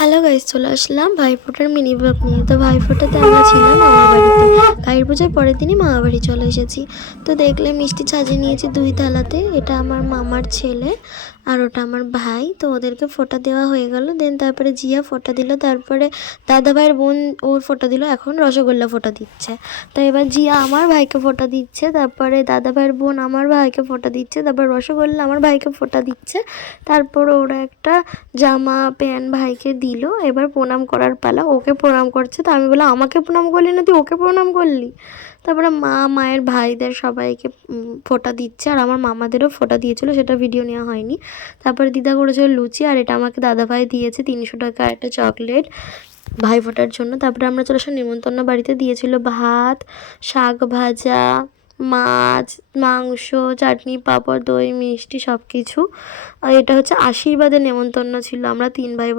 Hello guys, চলে আসলাম ভাইফোঁটার mini blog নিয়ে। তো ভাইফোঁটাতে আমরা ছিলাম মামার বাড়িতে। কালীর পূজার পরের দিনই মামার বাড়ি চলে এসেছি। তো দেখলে মিষ্টি সাজিয়ে নিয়েছি 2 থালাতে। এটা আমার মামার ছেলে আর ওটা আমার ভাই। তো ওদেরকে ফোঁটা দেওয়া হয়ে গেল। দেন তারপরে জিয়া ফোঁটা দিল, তারপরে দাদা ভাইয়ের বোন ওর ফোঁটা দিল। এখন রসগোল্লা ফোঁটা দিচ্ছে। তো এবার জিয়া আমার ভাইকে ফোঁটা দিচ্ছে, তারপরে দাদা ভাইয়ের বোন আমার ভাইকে ফোঁটা দিচ্ছে, তারপর রসগোল্লা আমার ভাইকে ফোঁটা দিচ্ছে। তারপর ওরা একটা জামা প্যান্ট ভাইকে দিল। এবার প্রণাম করার পালা, ওকে প্রণাম করছে। তো আমি বললাম, আমাকে প্রণাম করলি না, তুই ওকে প্রণাম করলি? তারপরে মায়ের ভাইদের সবাইকে ফোঁটা দিচ্ছে, আর আমার মামাদেরও ফোঁটা দিয়েছিল, সেটা ভিডিও নেওয়া হয়নি। তারপরে দিদা করেছিল লুচি, আর এটা আমাকে দাদাভাই দিয়েছে 300 টাকা একটা চকলেট ভাই ফোঁটার জন্য। তারপরে আমরা চলে আসলাম নিমন্ত্রণ বাড়িতে। দিয়েছিল ভাত, শাক ভাজা, মাছ, মাংস, চাটনি, পাঁপড়, দই, মিষ্টি সব কিছু। আর এটা হচ্ছে আশীর্বাদের নেমন্তন্ন ছিল। আমরা 3 ভাই বোন